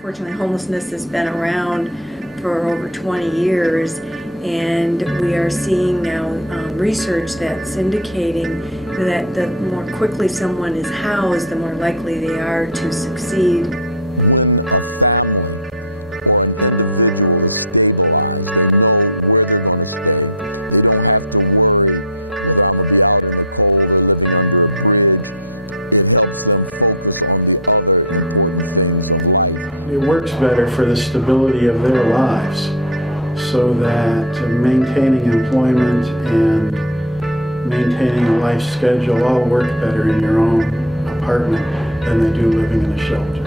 Unfortunately, homelessness has been around for over 20 years, and we are seeing now research that's indicating that the more quickly someone is housed, the more likely they are to succeed. It works better for the stability of their lives, so that maintaining employment and maintaining a life schedule all work better in your own apartment than they do living in a shelter.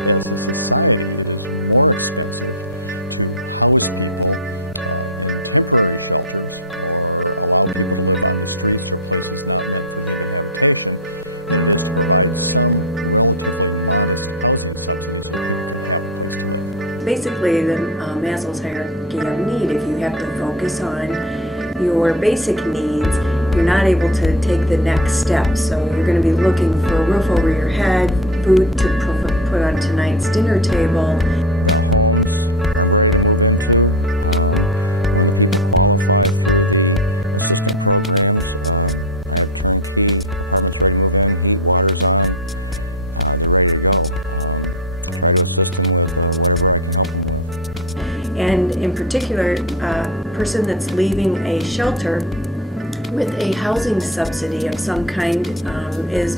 Basically, the Maslow's hierarchy of need, if you have to focus on your basic needs, you're not able to take the next step. So you're going to be looking for a roof over your head, food to put on tonight's dinner table. And in particular, a person that's leaving a shelter with a housing subsidy of some kind is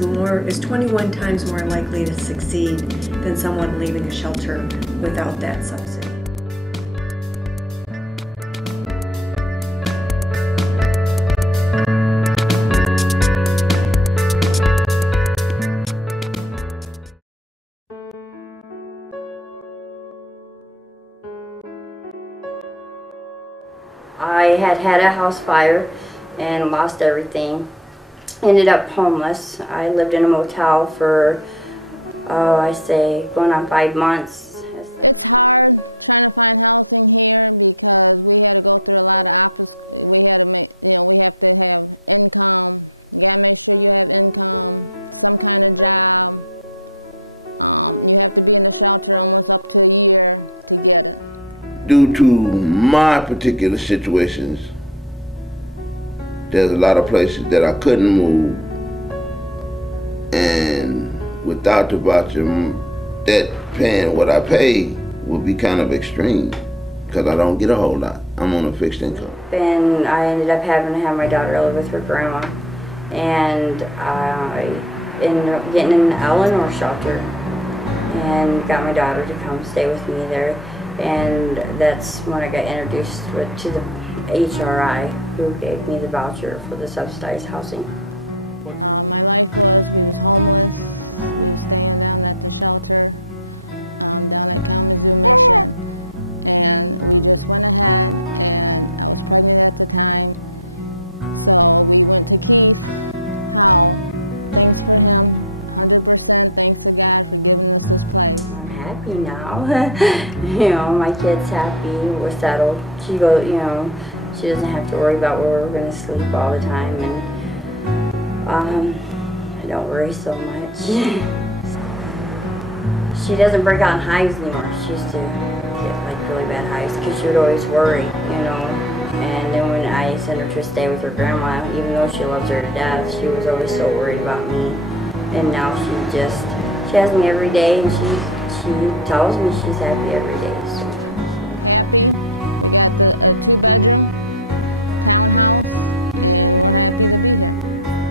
21 times more likely to succeed than someone leaving a shelter without that subsidy. I had a house fire and lost everything. Ended up homeless. I lived in a motel for, I say, going on 5 months. Due to my particular situations, there's a lot of places that I couldn't move, and without the voucher, that paying what I pay would be kind of extreme, because I don't get a whole lot. I'm on a fixed income. And I ended up having to have my daughter live with her grandma, and I ended up getting in the Eleanor shelter and got my daughter to come stay with me there. And that's when I got introduced to the HRI, who gave me the voucher for the subsidized housing. Happy now. You know, my kid's happy, we're settled. She goes, you know, she doesn't have to worry about where we're going to sleep all the time, and I don't worry so much. She doesn't break out in hives anymore. She used to get like really bad hives because she would always worry, you know. And then when I sent her to stay with her grandma, even though she loves her to death, she was always so worried about me. And now she has me every day, and she tells me she's happy every day. So.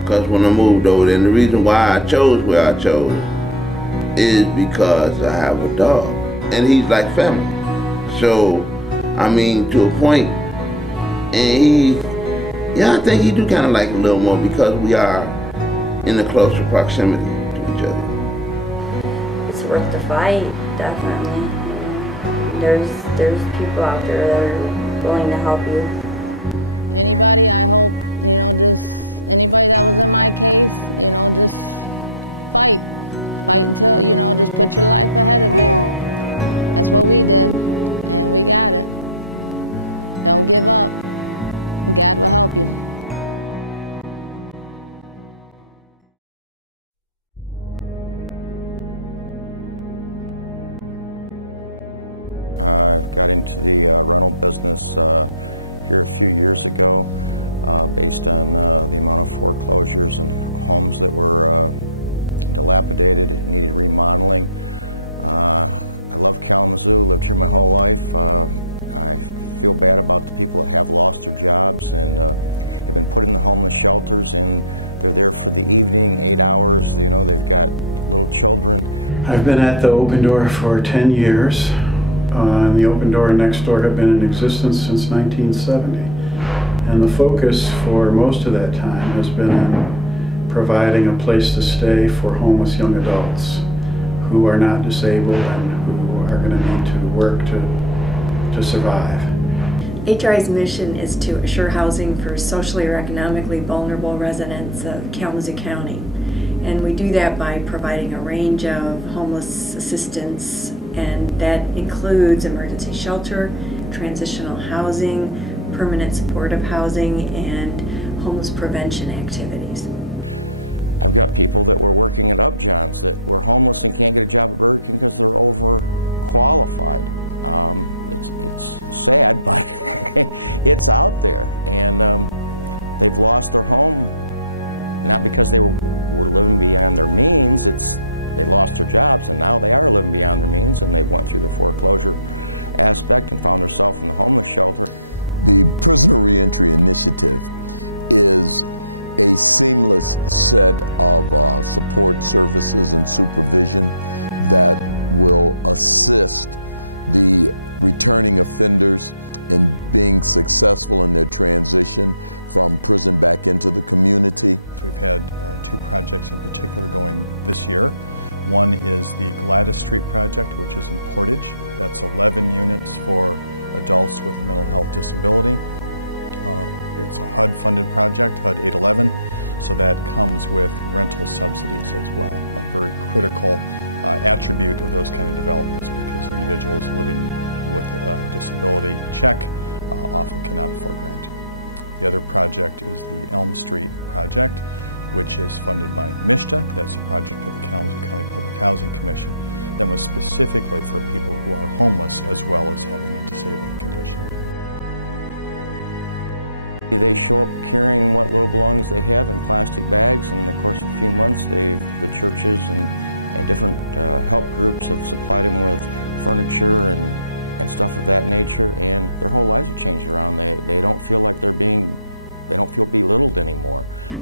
Because when I moved over there, and the reason why I chose where I chose is because I have a dog, and he's like family. So, I mean, to a point, and I think he do kind of like a little more because we are in a closer proximity to each other. It's worth the fight, definitely. There's people out there that are willing to help you. I've been at the Open Door for 10 years, and the Open Door and Next Door have been in existence since 1970. And the focus for most of that time has been on providing a place to stay for homeless young adults who are not disabled and who are going to need to work to survive. HRI's mission is to assure housing for socially or economically vulnerable residents of Kalamazoo County. And we do that by providing a range of homeless assistance, and that includes emergency shelter, transitional housing, permanent supportive housing, and homeless prevention activities.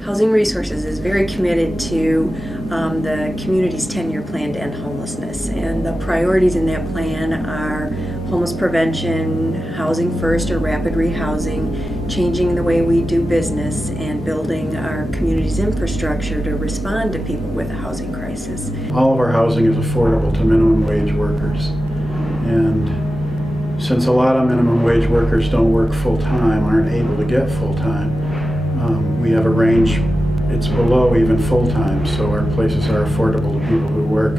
Housing Resources is very committed to the community's 10-year plan to end homelessness, and the priorities in that plan are homeless prevention, housing first or rapid rehousing, changing the way we do business, and building our community's infrastructure to respond to people with a housing crisis. All of our housing is affordable to minimum wage workers, and since a lot of minimum wage workers don't work full-time, aren't able to get full-time, we have a range, it's below even full-time, so our places are affordable to people who work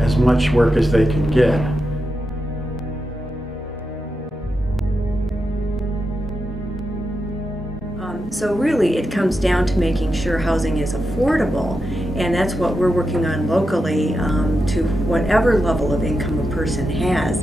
as much work as they can get. So really it comes down to making sure housing is affordable, and that's what we're working on locally to whatever level of income a person has.